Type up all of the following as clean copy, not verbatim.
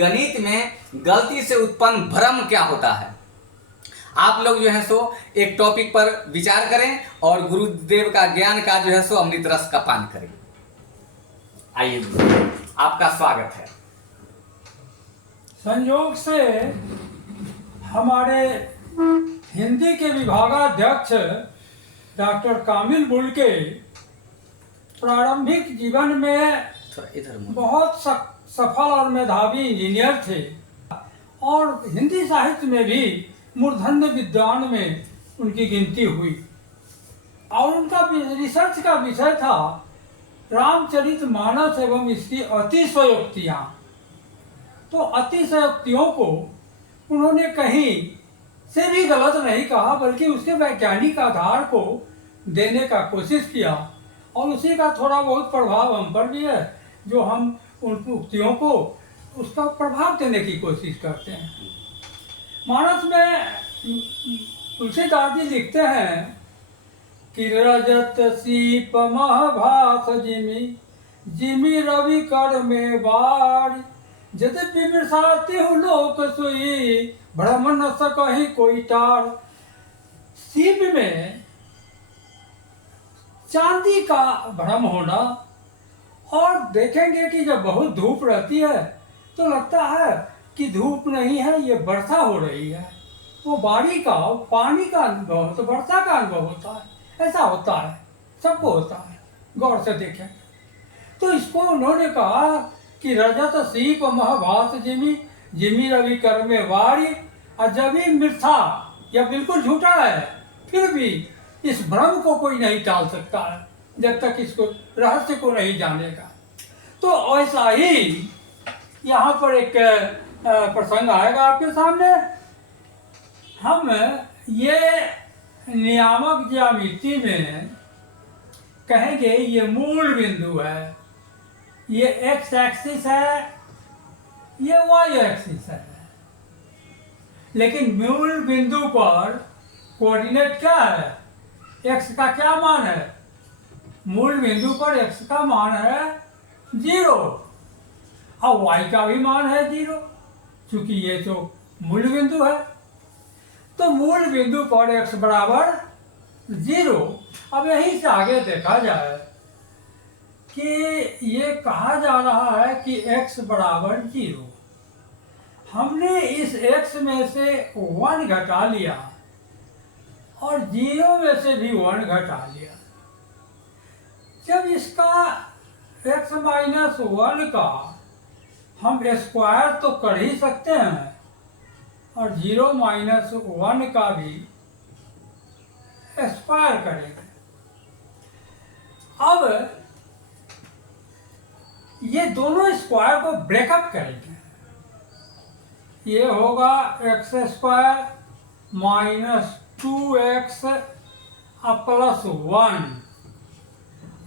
गणित में गलती से उत्पन्न भ्रम क्या होता है। आप लोग जो है सो एक टॉपिक पर विचार करें और गुरुदेव का ज्ञान का जो है सो अमृत रस का पान करें। आइए, आपका स्वागत है। संयोग से हमारे हिंदी के विभागाध्यक्ष डॉक्टर कामिल बुल्के प्रारंभिक जीवन में बहुत सफल और मेधावी इंजीनियर थे और हिंदी साहित्य में भी मूर्धन्य विद्वान में उनकी गिनती हुई और उनका रिसर्च का विषय था रामचरितमानस एवं इसकी अतिशयोक्तियाँ। तो अतिशयोक्तियों को उन्होंने कहीं से भी गलत नहीं कहा, बल्कि उसके वैज्ञानिक आधार को देने का कोशिश किया और उसी का थोड़ा बहुत प्रभाव हम पर भी है, जो हम उन उक्तियों को उसका प्रभाव देने की कोशिश करते हैं। मानस में तुलसीदास जी लिखते हैं कि रजत सीप महभास जिमि जिमि रवि कर में बार यद्यपि बिरसाती हूँ लोक सोई भ्रम न सकहि कोई टार। सीप में चांदी का भ्रम होना, और देखेंगे कि जब बहुत धूप रहती है तो लगता है कि धूप नहीं है, ये वर्षा हो रही है। वो बारी का पानी का अनुभव तो वर्षा का अनुभव होता है, ऐसा होता है, सबको होता है, गौर से देखें। तो इसको उन्होंने कहा कि रजत सीप महभास जिमि जिमि रवि कर में वारी, और जब भी मिथ्या या बिल्कुल झूठा है, फिर भी इस भ्रम को कोई नहीं टाल सकता है जब तक इसको रहस्य को नहीं जानेगा। तो ऐसा ही यहाँ पर एक प्रसंग आएगा आपके सामने। हम ये नियामक ज्यामिति में कहेंगे ये मूल बिंदु है, ये एक्स एक्सिस है, ये वाई एक्सिस है, लेकिन मूल बिंदु पर कोऑर्डिनेट क्या है, एक्स का क्या मान है। मूल बिंदु पर एक्स का मान है 0 और वाई का भी मान है 0, क्योंकि ये तो मूल बिंदु है। तो मूल बिंदु पर x बराबर 0। अब यहीं से आगे देखा जाए कि ये कहा जा रहा है कि x बराबर 0। हमने इस x में से 1 घटा लिया और 0 में से भी 1 घटा लिया। जब इसका x माइनस 1 का हम स्क्वायर तो कर ही सकते हैं और 0 माइनस 1 का भी स्क्वायर करेंगे। अब ये दोनों स्क्वायर को ब्रेकअप करेंगे। ये होगा x square minus 2x plus 1,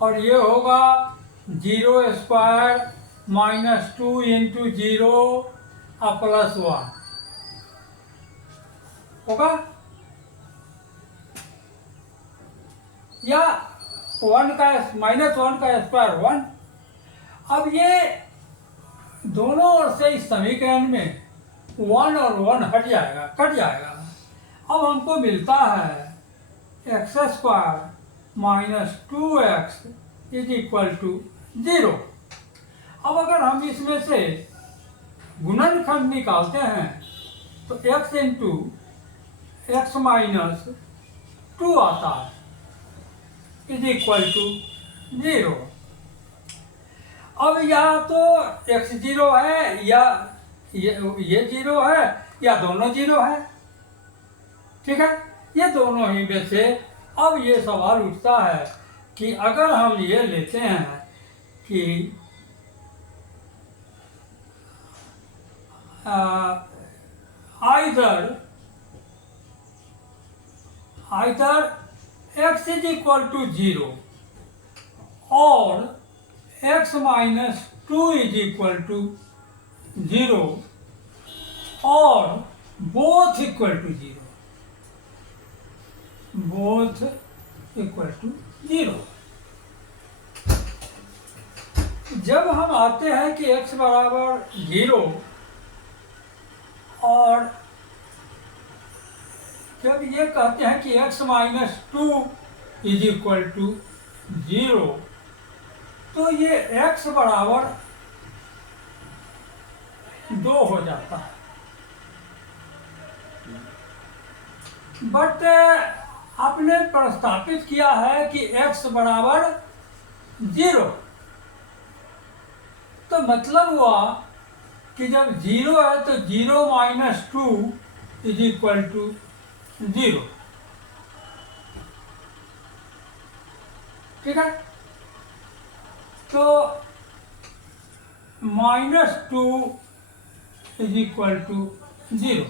और ये होगा 0 स्क्वायर माइनस 2 इंटू 0 प्लस 1 होगा, या 1 का माइनस 1 का स्क्वायर 1। अब ये दोनों ओर से इस समीकरण में 1 और 1 हट जाएगा, कट जाएगा। अब हमको मिलता है X square minus 2x is equal to 0। अब अगर हम इसमें से गुणनखंड निकालते हैं तो x इंटू एक्स माइनस 2 आता है इज इक्वल टू 0। अब या तो x 0 है या ये 0 है या दोनों 0 है, ठीक है। ये दोनों ही में से अब ये सवाल उठता है कि अगर हम ये लेते हैं कि either x is equal to 0 और x minus 2 is equal to 0 और both equal to 0, both equal to 0। जब हम आते हैं कि x बराबर 0 और जब ये कहते हैं कि x minus 2 is equal to 0, तो ये x बराबर 2 हो जाता है। बट आपने प्रस्तापित किया है कि x बराबर 0, तो मतलब हुआ कि जब 0 है तो 0 माइनस 2 इज इक्वल टू 0। ठीक है, तो -2 इज इक्वल टू 0।